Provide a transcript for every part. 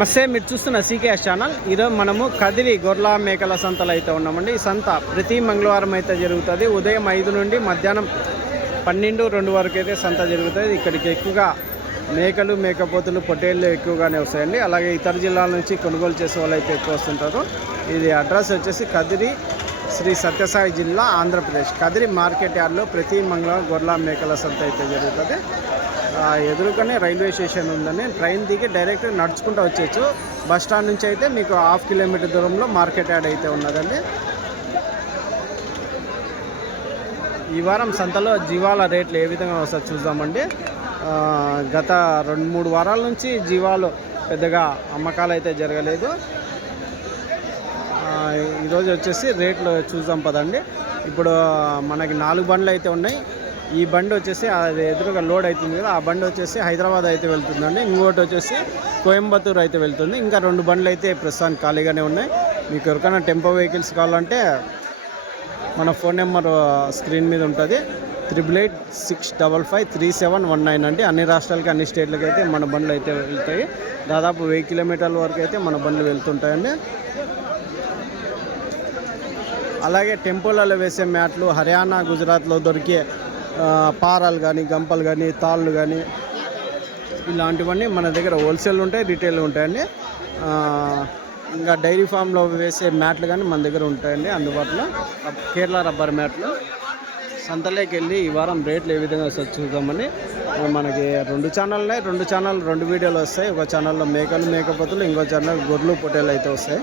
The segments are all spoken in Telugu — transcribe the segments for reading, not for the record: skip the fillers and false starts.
నమస్తే, మీరు చూస్తున్న సీకేఎస్ ఛానల్. ఈరోజు మనము కదిరి గొర్రెల మేకల సంతలో అయితే ఉన్నామండి. ఈ సంత ప్రతి మంగళవారం అయితే జరుగుతుంది. ఉదయం 5 నుండి మధ్యాహ్నం 12-2 వరకు అయితే సంత జరుగుతుంది. ఇక్కడికి ఎక్కువగా మేకలు, మేకపోతులు, పొట్టేళ్ళు ఎక్కువగానే వస్తాయండి. అలాగే ఇతర జిల్లాల నుంచి కొనుగోలు చేసే వాళ్ళు అయితే ఎక్కువ వస్తుంటారు. ఇది అడ్రస్ వచ్చేసి కదిరి, శ్రీ సత్యసాయి జిల్లా, ఆంధ్రప్రదేశ్. కదిరి మార్కెట్ యార్డ్లో ప్రతి మంగళవారం గొర్రెల మేకల సంత అయితే జరుగుతుంది. ఎదురుగానే రైల్వే స్టేషన్ ఉందని ట్రైన్ దిగి డైరెక్ట్ నడుచుకుంటూ వచ్చేయచ్చు. బస్ స్టాండ్ నుంచి అయితే మీకు 1/2 కిలోమీటర్ దూరంలో మార్కెట్ యార్డ్ అయితే ఉన్నదండి. ఈ వారం సంతలో జీవాల రేట్లు ఏ విధంగా వస్తాయో చూద్దామండి. గత 2-3 వారాల నుంచి జీవాలు పెద్దగా అమ్మకాలు అయితే జరగలేదు. ఈరోజు వచ్చేసి రేట్లు చూద్దాం పదండి. ఇప్పుడు మనకి 4 బండ్లు అయితే ఉన్నాయి. ఈ బండి వచ్చేసి అది ఎదురుగా లోడ్ అవుతుంది కదా, ఆ బండి వచ్చేసి హైదరాబాద్ అయితే వెళ్తుందండి. ఇంకోటి వచ్చేసి కోయంబత్తూరు అయితే వెళ్తుంది. ఇంకా 2 బండ్లు అయితే ప్రస్తుతానికి ఖాళీగానే ఉన్నాయి. మీకు ఎవరికైనా టెంపో వెహికల్స్ కావాలంటే మన ఫోన్ నెంబర్ స్క్రీన్ మీద ఉంటుంది. 8886553719 అండి. అన్ని రాష్ట్రాలకి, అన్ని స్టేట్లకి అయితే మన బండ్లు అయితే వెళ్తాయి. దాదాపు 1000 కిలోమీటర్ల వరకు అయితే మన బండ్లు వెళ్తుంటాయండి. అలాగే టెంపోలలో వేసే మ్యాట్లు హర్యానా, గుజరాత్లో దొరికే పారాలు కానీ, గంపలు కానీ, తాళ్ళు కానీ ఇలాంటివన్నీ మన దగ్గర హోల్సేల్ ఉంటాయి, రీటైల్ ఉంటాయండి. ఇంకా డైరీ ఫామ్లో వేసే మ్యాట్లు కానీ మన దగ్గర ఉంటాయండి అందుబాటులో. కేరళ రబ్బర్ మ్యాట్లు. సంతలోకి వెళ్ళి ఈ వారం రేట్లు ఏ విధంగా వస్తాయి చూద్దామని. మనకి 2 ఛానల్ ఉన్నాయి. 2 ఛానల్ 2 వీడియోలు వస్తాయి. ఒక ఛానల్లో మేకలు, మేకపోతులు, ఇంకో ఛానల్ గొర్రెలు, పొట్టేలు అయితే వస్తాయి.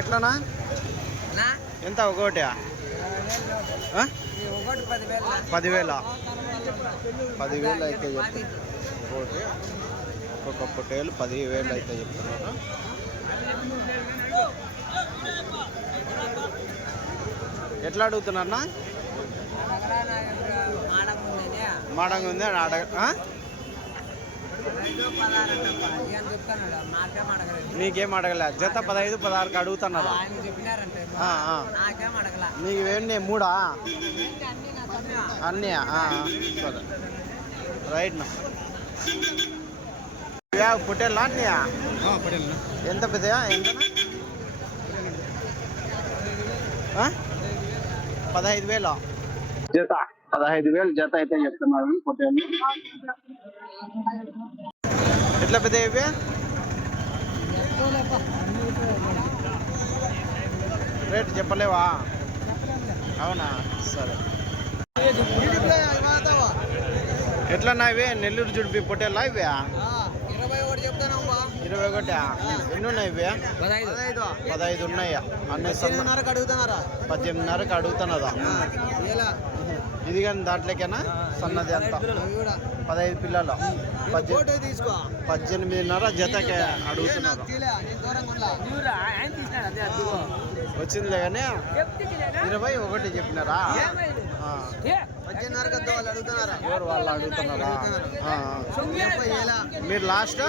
ఎట్లనా ఎంత ఒకటి 10,000 అయితే ఒకటి. ఒక్కొక్క పొట్టేలు 10,000 అయితే చెప్తున్నారు. ఎట్లా అడుగుతున్నారన్నా? మాడంగా ఉంది అడగ. మీకేం అడగలే? జత 15-16కి అడుగుతున్నారా? మీకు ఏంటి 3 అన్నీ? సరే, రైట్. పొట్టేళ్ళా అన్నయ్యా? ఎంత పెద్దయా? ఎంత? 15,000 జత. 15,000 జత అయితే చెప్తున్నారు పొట్టేళ్ళు. ఎట్లా పెద్ద ఇవి? రేట్ చెప్పలేవా? అవునా, సరే. ఎట్లన్నా ఇవి? నెల్లూరు జుడిపి పొట్టేలా ఇవి? 21. ఎన్ని ఉన్నాయి ఇవి? 15 ఉన్నాయా? అన్నీ 18,500కి అడుగుతున్నారా? ఇది కానీ దాంట్లోకేనా? సన్నది అంతా 15 పిల్లలు 18,500 జతకి అడుగుతున్నారు. వచ్చిందిలే కానీ 21 చెప్పినారా? 18,500 ఎవరు వాళ్ళు అడుగుతున్నారా? మీరు లాస్ట్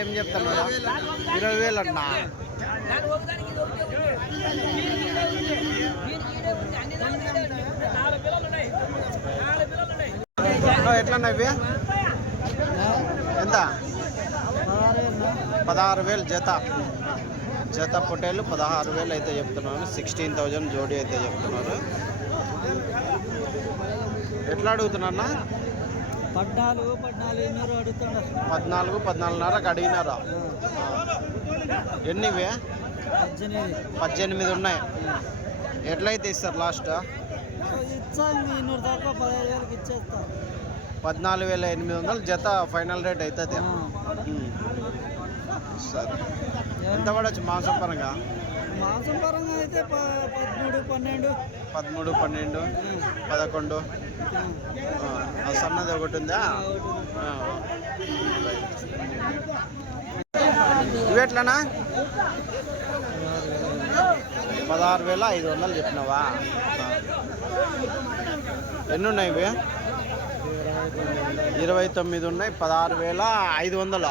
ఏం చెప్తున్నారా? 20,000 అన్నా? ఎట్లన్నా ఇవి? ఎంత? 16,000 జత. జత పొట్టేళ్ళు 16,000 అయితే చెప్తున్నారు. 16,000 జోడీ అయితే చెప్తున్నారు. ఎట్లా అడుగుతున్నారన్నా? 14,500కి అడిగినారా? ఎన్నివి? 18 ఉన్నాయి. ఎట్లయితే ఇస్తారు లాస్ట్? 14,800 జత ఫైనల్ రేట్ అవుతుంది. సరే, ఎంత పడవచ్చు మాంసం పరంగా? అయితే 13, 12, 11. సన్నది ఒకటి ఉందా? ఇవి ఎట్లనా? 16,500 చెప్పినావా? ఎన్ని ఉన్నాయి ఇవి? 29 ఉన్నాయి. 16,500.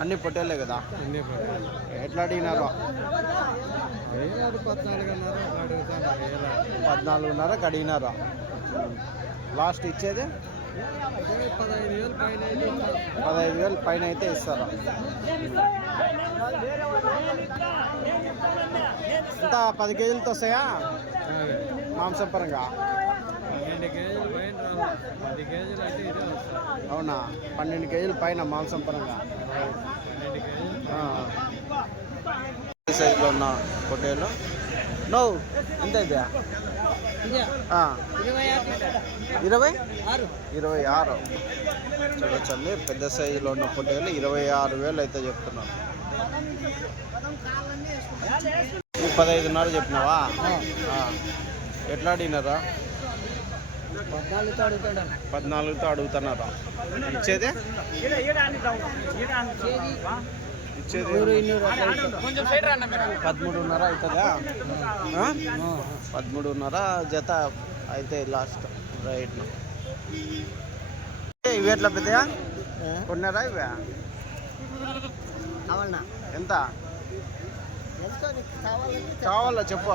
అన్ని పొట్టేలే కదా? అన్ని పొట్టేలు. ఎట్లా అడిగినారో? 14,500 అడిగినారా? లాస్ట్ ఇచ్చేది 15,000 పైన అయితే ఇస్తారా? ఇంత 10 కేజీలతో వస్తాయా మాంసం పరంగా? 12 కేజీలు పైన రాదు, 10 కేజీలు అయితే ఇదే వస్తుంది. అవునా? 12 కేజీల పైన మాంసం పరంగా. 12 కేజీలు సైజులో ఉన్న పొట్టేలు నో ఎంత అయితే? 26 చూడొచ్చండి. పెద్ద సైజులో ఉన్న పొట్టేలు 26,000 అయితే చెప్తున్నారు. 15,500 చెప్పినావా? ఎట్లా అడిగినారా? 14తో అడుగుతున్నారా? ఇచ్చేది 13,500 అవుతుందా? 13,500 జత అయితే లాస్ట్. రైట్. ఇవి ఎట్లా పెద్దయా కొన్నారా? ఇవే ఎంత కావాలో చెప్పు.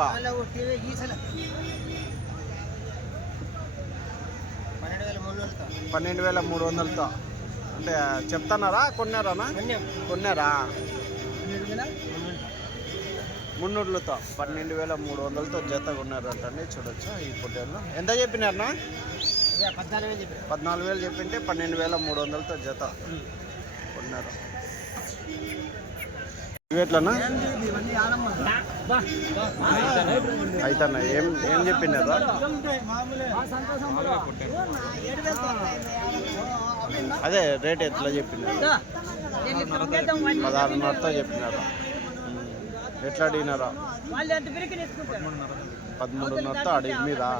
12,300తో అంటే చెప్తున్నారా? కొన్నారా? కొన్నారా? 300తో 12,300తో జత కొన్నారంటండి. చూడొచ్చు ఈ పొట్టేళ్ళు. ఎంత చెప్పినారనా? 14,000 చెప్పింటే 12,300తో జత కొన్నారు. ఇవి ఎట్లన్నా అయితన్నా? ఏం చెప్పినారా? అదే రేట్ ఎట్లా చెప్పినారు? 16,500తో చెప్పినారా? ఎట్లా అడిగినారా? 13,500తో అడిగిరా?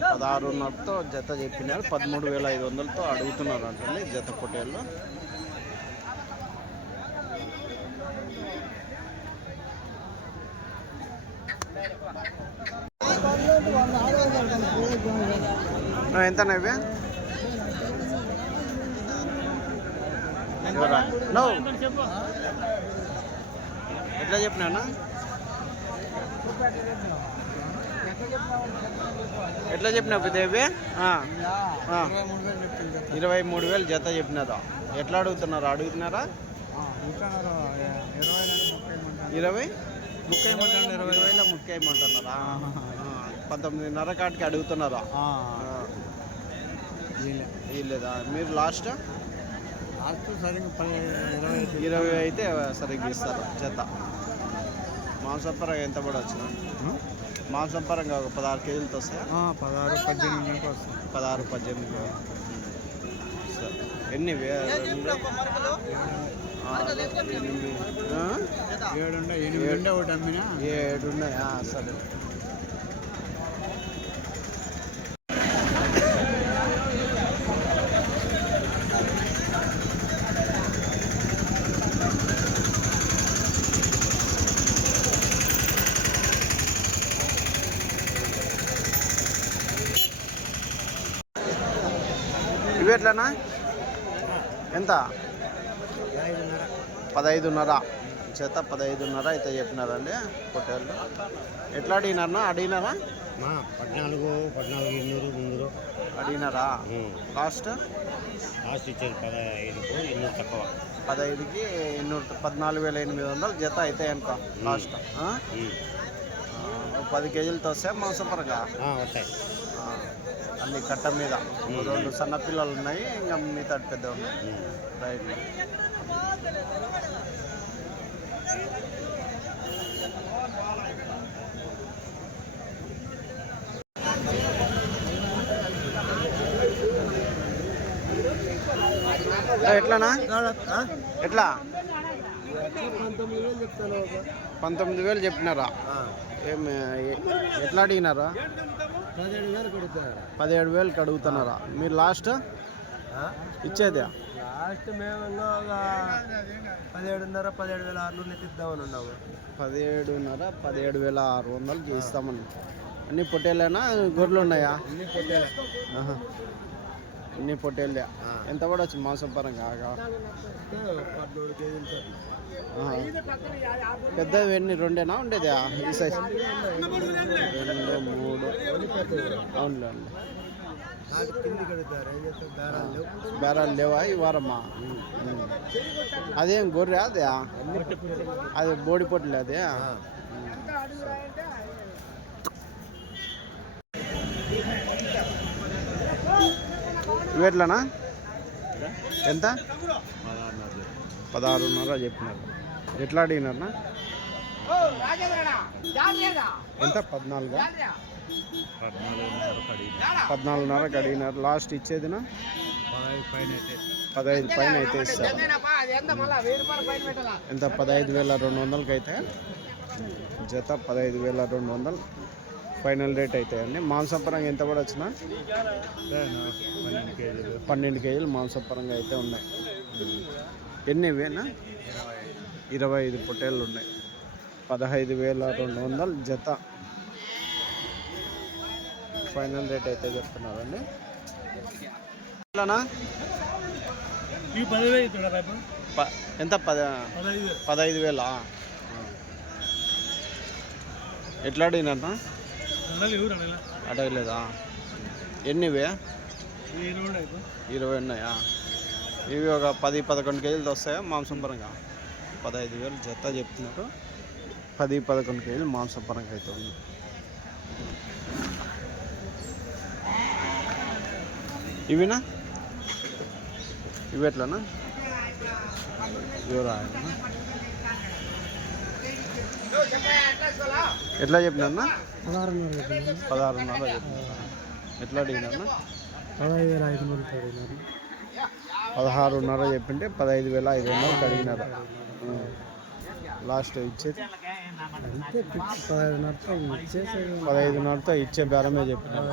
16,500తో జత చెప్పినారు. 13,500తో అడుగుతున్నారు అంటే జత పొట్టేళ్ళు. ఎంతనా ఇవి? నో ఎట్లా చెప్పినా? ఎట్లా చెప్పినా పెద్దవి? 23,000 జత చెప్పినారా? ఎట్లా అడుగుతున్నారా? అడుగుతున్నారా? 20 ముక్కైమంటున్నారా? 19,500 కాటికి అడుగుతున్నారా? లేదా మీరు లాస్ట్ 20 అయితే సరిగ్గా ఇస్తారు జత. మాంసం పరంగా ఎంత పడవచ్చు? మాంసం పరంగా ఒక 16 కేజీలతో వస్తాయా? 16-18 సరే. ఎన్ని? 7 ఉన్నాయా? సరే. ఇవి ఎట్లనా? ఎంత? 15,500 చేత 15,500 అయితే చెప్పినారండి పొట్టేళ్ళు. ఎట్లా అడిగినారా? అడిగినారా? 14,500 అడిగినారా? లాస్ట్ ఇచ్చేది 15,200 తక్కువ. 15కి 14,800 జత అయితే అనుకో లాస్ట్. 10 కేజీలతో వస్తాయి మాంసం పరంగా వస్తాయి. అన్ని కట్ట మీద 2 సన్న పిల్లలు ఉన్నాయి, ఇంకా మిగతా పెద్ద ఉన్నాయి. రైట్. ఎట్లానా? ఎట్లా? 19,000 చెప్పినారా? ఏమి ఎట్లా అడిగినారా? 17,000 అడుగుతున్నారా? మీరు లాస్ట్ ఇచ్చేది? లాస్ట్ మేము 17,500 17,600 ఇద్దామని ఉన్నాము. 17,500 17,600 చేస్తామని. అన్ని పొట్టేలేనా? గొర్రెలు ఉన్నాయా? అన్ని పొట్టేలే. ఇన్ని పొట్టేళ్ళే ఎంత పడవచ్చు మాంసం పరంగా 14 కేజీలు పెద్దవి ఎన్ని రెండేనా ఉండేది ఈ సైజ్ 2 3 అవునులే బేరాలు లేవా ఈ వారమ్మా అదేం గొర్రె అదే అది బోడి పొట్టులే అదే ఇవేట్లనా ఎంత 16.5 చెప్పినారు ఎట్లా అడిగినారనా ఎంత 14.5 అడిగినారు లాస్ట్ ఇచ్చేదినా 15 పైన అయితే ఇస్తారు ఎంత 15,200కి అయితే జత 15,200 ఫైనల్ రేట్ అవుతాయండి మాంసపరంగా ఎంత కూడా వచ్చినా 12 కేజీలు మాంసపరంగా అయితే ఉన్నాయి ఎన్ని ఇవేనా 25 పొట్టేళ్ళు ఉన్నాయి 15,200 జత ఫైనల్ రేట్ అయితే చెప్తున్నారండి ఎట్లానా ఎంత 15,000 ఎట్లా అడిగినా అడగలేదా ఎన్నివే 20 ఉన్నాయా ఇవి ఒక 10-11 కేజీలు వస్తాయా మాంసం పరంగా 15,000 జత చెప్తున్నారు 10-11 కేజీలు మాంసం పరంగా అయితే ఉంది ఇవినా ఇవి ఎట్లనా ఎవరా ఎట్లా చెప్పినా 16.5 చెప్పినా ఎట్లా అడిగినా 16.5 చెప్పింటే 15,500 అడిగినారు లాస్ట్ ఇచ్చేది 15.5తో ఇచ్చే బేరమే చెప్పినారు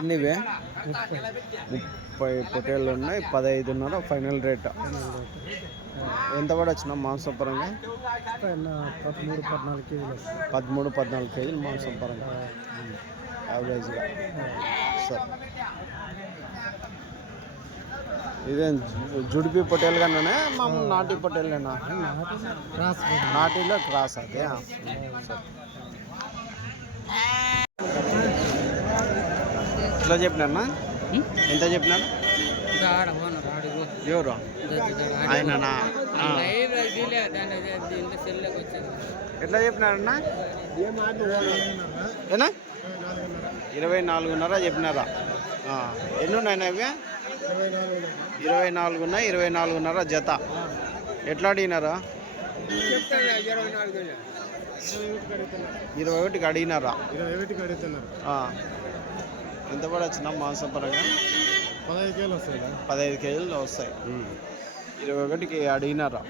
ఎన్నివే 30 పొట్టేళ్ళు ఉన్నాయి 15.5 ఫైనల్ రేట్ ఎంత పడొచ్చిన మాంసం పరంగా 13-14 కేజీలు మాంసం పరంగా యావరేజ్గా సార్ ఇదేం జుడిపి పొట్టేలు కన్నా మామూలు నాటి పొట్టేళ్ళేనా నాటిలో క్రాస్ అదే ఎట్లా చెప్పినారన్నా ఎంత చెప్పినారు ఎవరు ఆయననా ఎట్లా చెప్పినారన్నా ఏనా 24.5 చెప్పినారా ఎన్ని ఉన్నాయన్నా ఇవి 24 ఉన్నాయి 24.5 జత ఎట్లా అడిగినారా 21కి అడిగినారా ఎంత పడొచ్చిన మాంసం పరంగా 15 కేజీలు వస్తాయి 21కి అడిగినారా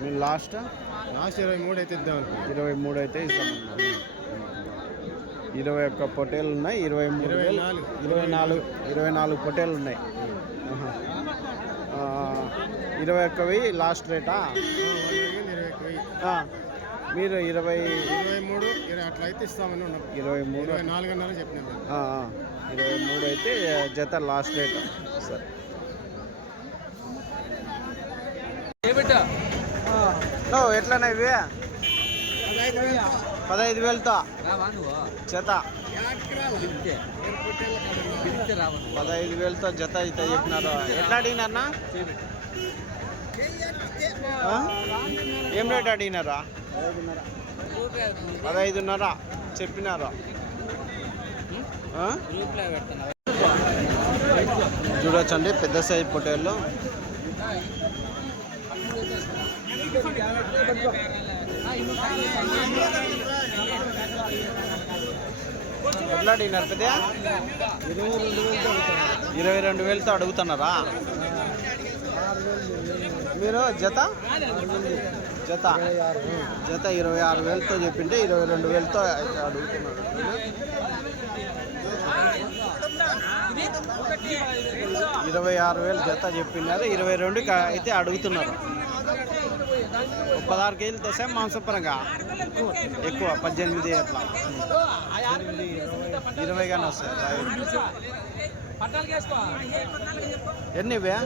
మీరు లాస్ట్ 23 అయితే ఇద్దాం 23 అయితే ఇస్తామన్నా 21 పొట్టేలు ఉన్నాయి 24 పొట్టేలు ఉన్నాయి 21వి లాస్ట్ రేటా మీరు 23 అట్లా అయితే ఇస్తామని 24.5 చెప్పినాను 23 అయితే జత లాస్ట్ రేట్ సరే ఎట్లన్నా ఇవి 15,000తో జత 15,000తో జత అయితే చెప్పినారు ఎట్లా అడిగినారన్నా ఏం రేట్ అడిగినారా 15.5 చెప్పినారు చూడొచ్చండి పెద్ద సైజ్ పొట్టేళ్ళు ఎట్లా అడిగినారు పెద్ద 22,000తో అడుగుతున్నారా మీరు జత 26,000తో చెప్పింటే 22,000తో అయితే అడుగుతున్నారు 26,000 జత చెప్పినారు 22కి అయితే అడుగుతున్నారు 16 కేజీలతో వస్తాయి మాంసపరంగా ఎక్కువ 18 అట్లా 20 కానీ వస్తాయి. ఎన్ని ఇవే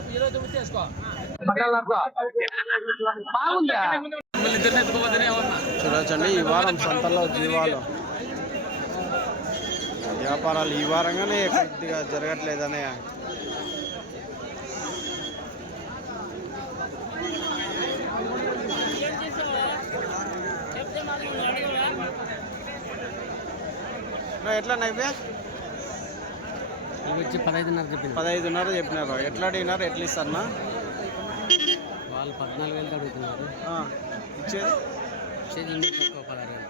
చూడొచ్చండి. ఈ వారం సంతలో జీవాలు వ్యాపారాలు ఈ వారంగానే కొద్దిగా జరగట్లేదనే. ఎట్లా నైవే వచ్చి 15.5 చెప్పింది. 15.5 చెప్పినారు. ఎట్లా అడిగినారు? ఎట్లా ఇస్తారన్నా? వాళ్ళు 14,000 అడుగుతున్నారు. ఇచ్చేది ఇచ్చేది 200 తక్కువ 16,000.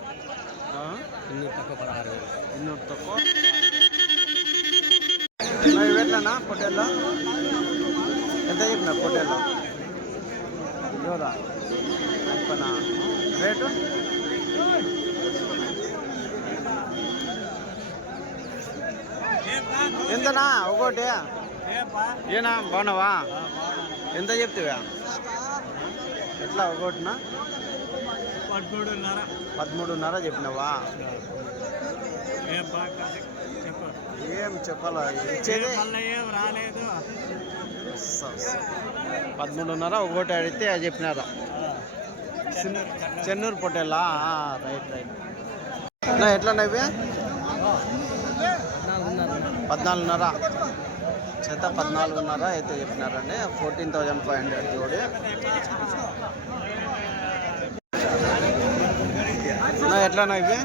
200 తక్కువ 16,000. 200 తక్కువ. ఎట్లన్నా పొట్టేళ్ళ ఎంత చెప్పినారు? పొట్టేళ్ళ ఎవరా అయిపోయినా రేటు ఎంతనా ఒకటి? ఏనా బాగున్నావా? ఎంత చెప్తావా? ఎట్లా ఒకటినా? 13.5 చెప్పినావా? ఏం చెప్పాలా? ఇచ్చేది 13.5 ఒకటి అడిగితే అది చెప్పినారా? చెన్నూరు పొట్టేలా? Right right. ఎట్లా ఇవి? 14.5 చేత 14.5 అయితే చెప్పినారండి. 14,500 జోడి. ఎట్లా ఇవి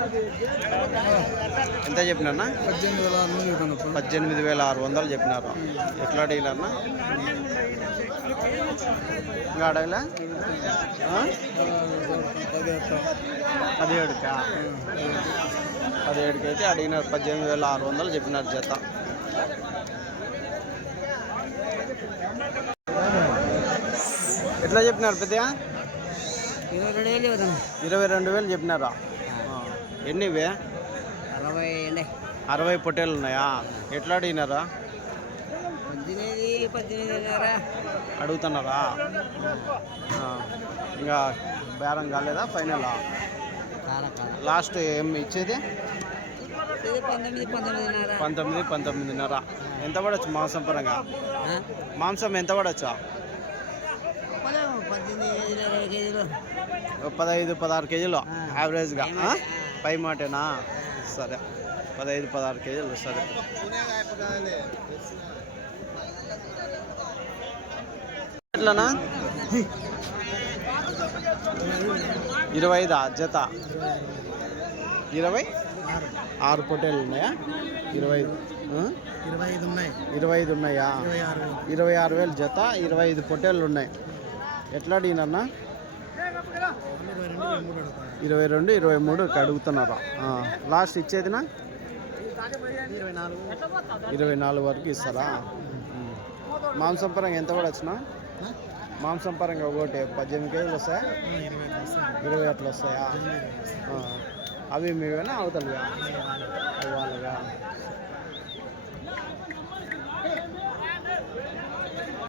ఎంత చెప్పినా? 18,600 చెప్పినారు. ఎట్లా అడిగినా? ఇంకా అడగలే? 17కా? 17కి అయితే అడిగినారు. 18,600 చెప్పినారు జత. ఎట్లా చెప్పినారు పెద్దగా? 22,000 చెప్పినారా? ఎన్ని ఇవే? 60 పొట్టేలు ఉన్నాయా? ఎట్లా అడిగినారా? 18,500 అడుగుతున్నారా? ఇంకా బేరం కాలేదా? ఫైనల్ లాస్ట్ ఏం ఇచ్చేది? 19,500. ఎంత పడవచ్చు మాంసం పరంగా? మాంసం ఎంత పడచ్చా? 15-16 కేజీలు యావరేజ్గా పై మాటేనా? సరే 15-16 కేజీలు. సరే ఎట్లానా? 25 జత? 26 పొట్టేలు ఉన్నాయా? 25 ఉన్నాయా? 26,000 జత. 25 పొట్టేళ్ళు ఉన్నాయి. ఎట్లా అడిగినన్నా? 22, 23 అడుగుతున్నారా? లాస్ట్ ఇచ్చేదినా? 24 వరకు ఇస్తారా? మాంసం పరంగా ఎంత పడచ్చునా? మాంసం పరంగా ఒకటి 18 కేజీలు వస్తాయా? 20 అట్లా వస్తాయా? అవి మీవేనా అవతలిగా? వాళ్ళగా